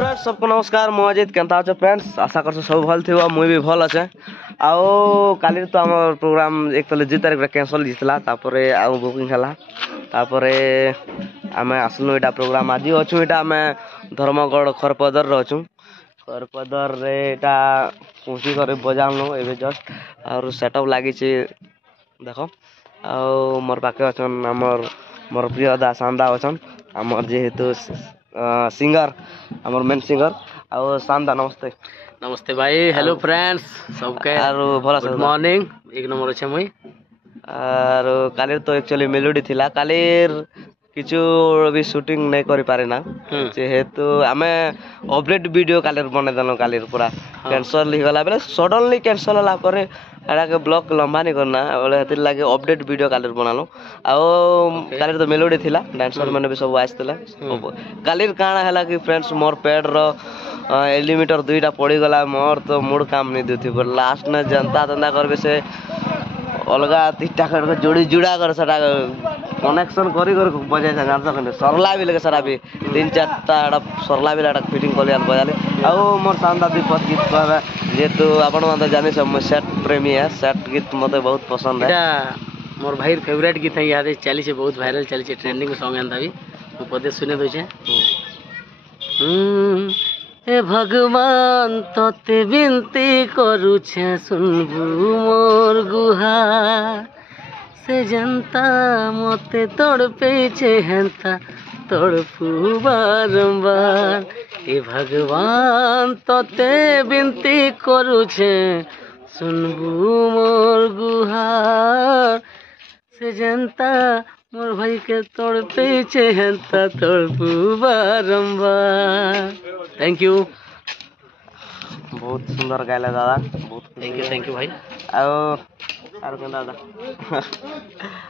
friends सबको नमस्कार मु अजित केनता अच्छे फ्रेंड्स आशा कर सब भल थी मुई भी भल अच्छे आओ काली तो आम प्रोग्राम एक तो 2 तारिख कैंसल होता आउ बुकिंग है आम आसलु यहाँ प्रोग्राम आज अच्छु यहाँ आम धर्मगढ़ खरपदर अच्छु खरपदर यहाँ पहुँची कर बजाणु ए जस्ट और सेटअप लगी देख आउ मोर पाखे अच्छन आमर मोर प्रिय दा सांदा अच्छन आमर जेहेतु सिंगर आमर मेन सिंगर आउ सांदा नमस्ते नमस्ते भाई हेलो फ्रेंड्स सबके आरो भला गुड मॉर्निंग एक नंबर अच्छे मुई आरो कालीर तो एक्चुअली मेलोडी थिला कालीर किछु भी शूटिंग नहीं करि पारे ना जेहेतु आमे अपडेट वीडियो कालीर बने दनो कालीर पूरा कैंसल ही गला बेले सडनली कैंसल होला परे एडा के ब्लॉक लंबा नहीं करना बोले हतिर लागे अपडेट वीडियो कालीर बनालो आउ कालीर तो मेलोडी थिला डांसर माने भी सब आइसतला कालीर काना हला कि फ्रेंड्स मोर पेड रो एलिमीटर दुईटा पड़ी गला मोर तो मूड काम नहीं देथि पर लास्ट में जनता धंधा करबे से अलगा 3टा कर जोड़ी जुड़ा कर सटा कनेक्शन करी कर बजाय से गान सकने सरला भी लगे सारा भी 3-4टा सरला भी लाटा फिटिंग कर लियान बजाले आउ मोर शानदार दीपक गीत कहबे जेतु आपण मन जानि सब सेट प्रेमी है सेट गीत मते बहुत पसंद है मोर भाई फेवरेट गीत है याद चली से बहुत वायरल चली से ट्रेंडिंग सॉन्ग एंता भी मु पदे सुने दो छे हे भगवान तोते विनती करू छे सुनबू मोर गुहार से जनता मते तड़पे छे हेंता तड़पू बारंबार हे भगवान तोते विनती करू छे सुनबू मोर गुहार से जनता मोर भाई के तड़पे छे हेंता तड़पू बारंबार थैंक यू बहुत सुंदर गायला दादा बहुत थैंक यू भाई आरो के दादा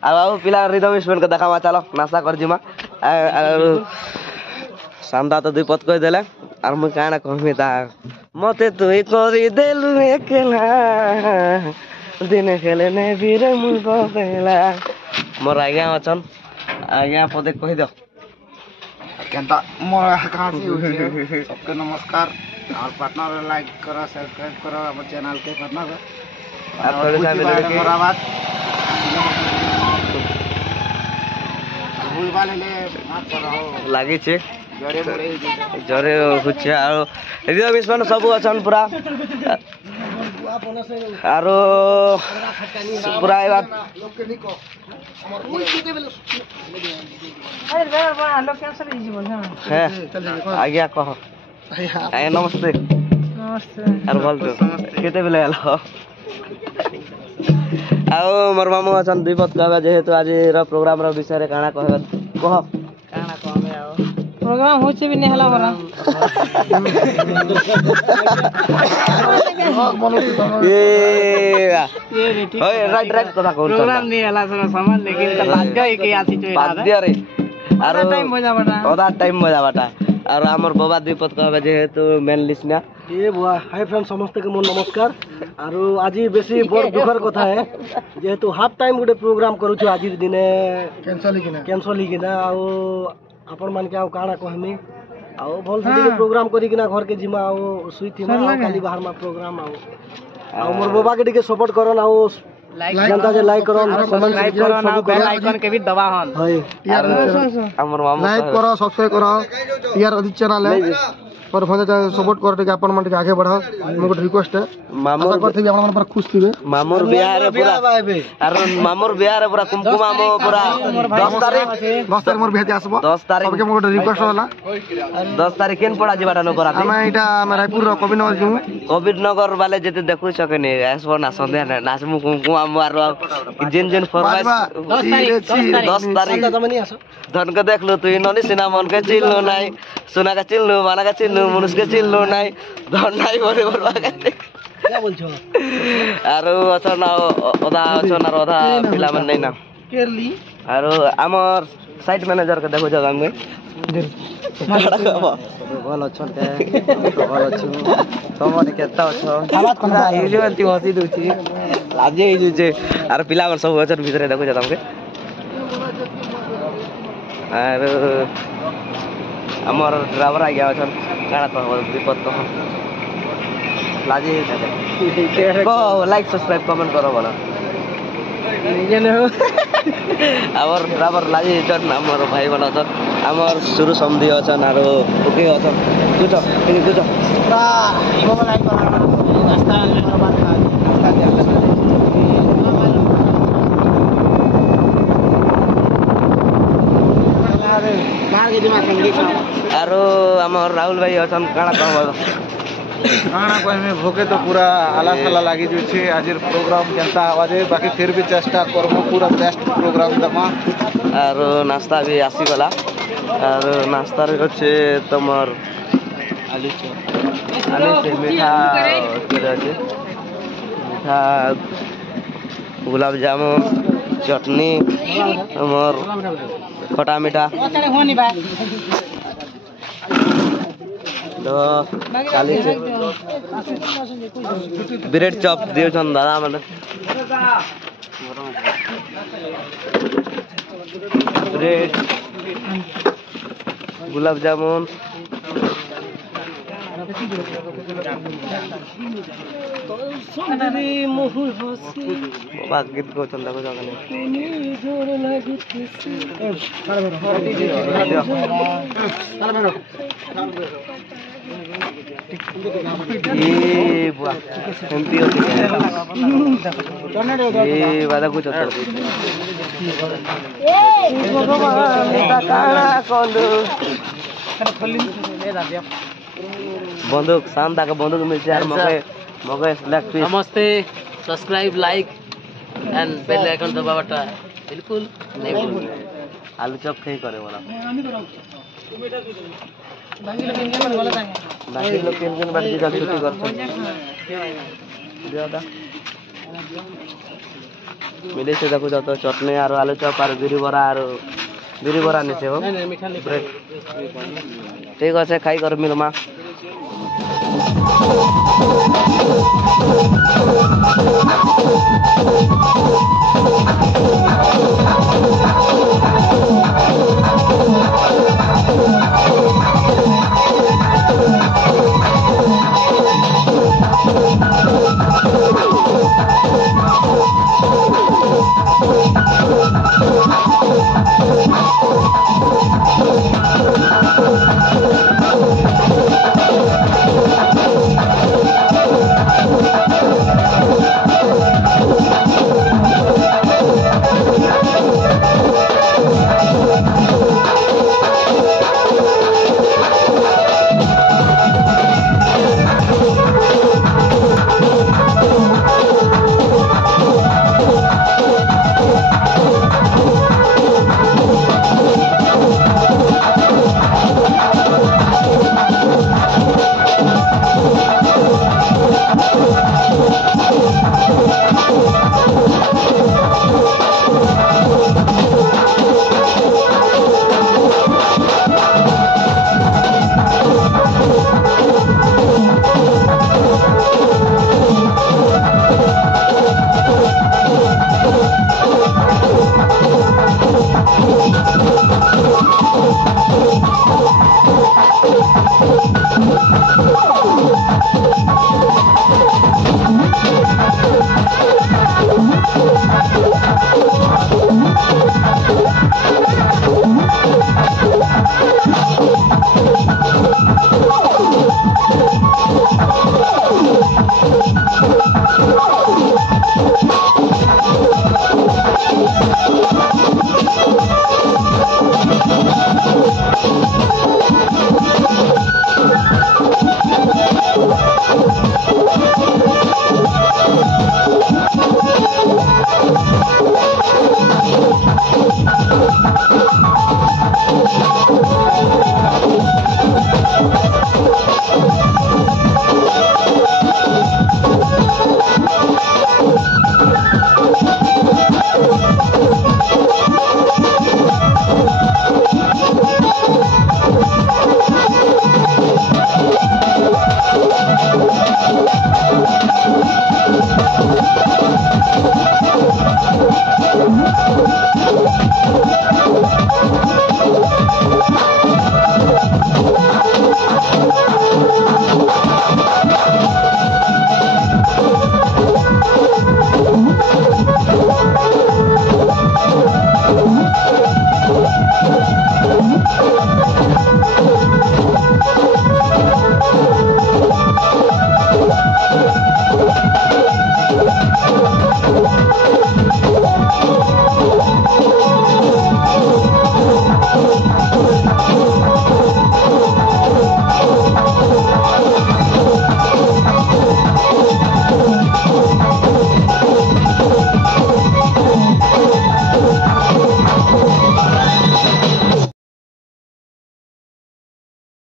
आउ पिला रिदम स्टूडेंट के देखामा चलो नाश्ता कर जिमा शानदा तो दुपत कह देले आर मु काना कहमी ता मते तुई करी देलु एकला दिन खेले ने वीर मु बबेला मोर आज्ञा अछन आज्ञा पदे कहि दो केनता मोर कहां से सबके नमस्कार और पार्टनर लाइक करो सब्सक्राइब करो हमर चैनल के पार्टनर और थोड़ी सा मिले मोर आवाज भूल वाले ले माफ करो लागी छे जरे जरे हुचे आरो रिदम स्टूडेंट सब अछन पूरा आरो पूरा ए बात आज्ञा कह आए नमस्ते नमस्ते आर भल तो केते बेले आलो आओ मोर मामू अछन दीपक कहबे जेहेतु आज रो प्रोग्राम रो विषय रे काना कहबे कह काना कहबे आओ प्रोग्राम होचे भी नहीं हला बरा ये रेटी ओए राइट कथा कहू प्रोग्राम नहीं हला समझ लेकिन त भाग्य के आसी तो बाध्य रे आरो टाइम मजा बटा ओदा टाइम मजा बाटा और हमर बाबा दीपक कहबे जेहेतु मेन लिसना ए बुआ हाय फ्रेंड समस्त के मोर नमस्कार आरो आज बेसी बड़ दुखर कथा है जेहेतु हाफ टाइम गुटे प्रोग्राम करू छु आज दिने कैंसल ही किना आउ आपण मान के आउ काना कहमी आउ भल से प्रोग्राम करी किना घर के जिमा आउ सुई थी काली बाहर में प्रोग्राम आउ मोर बाबा के दिके सपोर्ट करन आउ जनता जे लाइक करो सब्सक्राइब करो ना बेल आइकन के भी दबा हन यार हमर मामू लाइक करो सब्सक्राइब करो यार अधिक चैनल है पर भले सपोर्ट कर के अपन मन के आगे बढ़ाओ हमको रिक्वेस्ट है मामूर करते अपन मन पर खुश थिबे मामूर बिहार रे पूरा और मामूर बिहार रे पूरा कुमकुम आमो पूरा 10 तारीख मोर भेट आसबो 10 तारीख सबके मोर रिक्वेस्ट होला 10 तारीख केन पड़ा जीवाटा न करा हम एटा रायपुर रो कविनगर जू कोविड नगर वाले जेते देखु सकेनी आसबो ना संध्या ना नाचमु कुमकुम आमो आरो जिन फरमाइश 10 तारीख तमनी आसो धन के देख लो तू ननी सिना मन के चिल्लो नाई सोना का चिल्लो माना का चिल्लो मनुष्य के चिल्लो नाई धन नाई बोले बोलवा के क्या बोलछो आरो अछन ओदा अछन आरो ओदा पिला मन नै ना केरली आरो हमर साइट मैनेजर के देखो जगह में भल अछन के भल अछु तमने केता अछो आवाज कोना यूजुअल ती हसी दुची लाजे ही जे आरो पिला मन सब अछन भीतर देखो जगह में आरो हमर ड्राइवर आ गया अछन କାଣା କହ ବିପଦ କହ ଲାଜି ଲାଇକ୍ ସବସ୍କ୍ରାଇବ୍ କମେଣ୍ଟ କର ବଡ଼ আমার ড্রাইভর লাগি হইছন আমার ভাই মান অছন আমার শুরু সমধি অছন আর ওকে অছন বুঝ কিন্তু বুঝ পুরা মোবাইল করা রাস্তা বরবাদ না রাস্তা আর আমার রাহুল ভাই অছন কাଣା কহ କାଣା କହିମି ଭୋକେ ତ ପୁରା ଆଲା ସାଲା ଲାଗି ଯାଉଛି ଆଜିର ପ୍ରୋଗ୍ରାମ କେନ୍ତା ହବା ଯେ ବାକି ଫିର ବି ଚେଷ୍ଟା କରମୁ ପୁରା ବେଷ୍ଟ ପ୍ରୋଗ୍ରାମ ଦେମା আর নাস্তা বি আসিগলা আর নাস্তার হচ্ছে তোমার আলু মিঠা আছে মিঠা গোলাপ জামুন চটনি আমার খটা মিঠা তো কালি ব্রেড চপ দিয়েছেন দাদা মানে ব্রেড গোলাপ জামুন বাবা গীত গাউছেন দেখো জানে ଏମିତି ଅଛି ବାଧା କୁଛ बंदूक शाम तक बंदूक मिल जाए मगे मगे लेग पीस नमस्ते subscribe like and bell icon दबावटा बिल्कुल नहीं भूलना आलू चॉप खाई करे वाला बाकी लोग तीन दिन बाद जिगा छुट्टी करते ज्यादा मिले से देखो जातो चटनी और आलू चॉप और बिरी बरा निसे हो ब्रेड ठीक আছে খাই কর মিলমা Oh,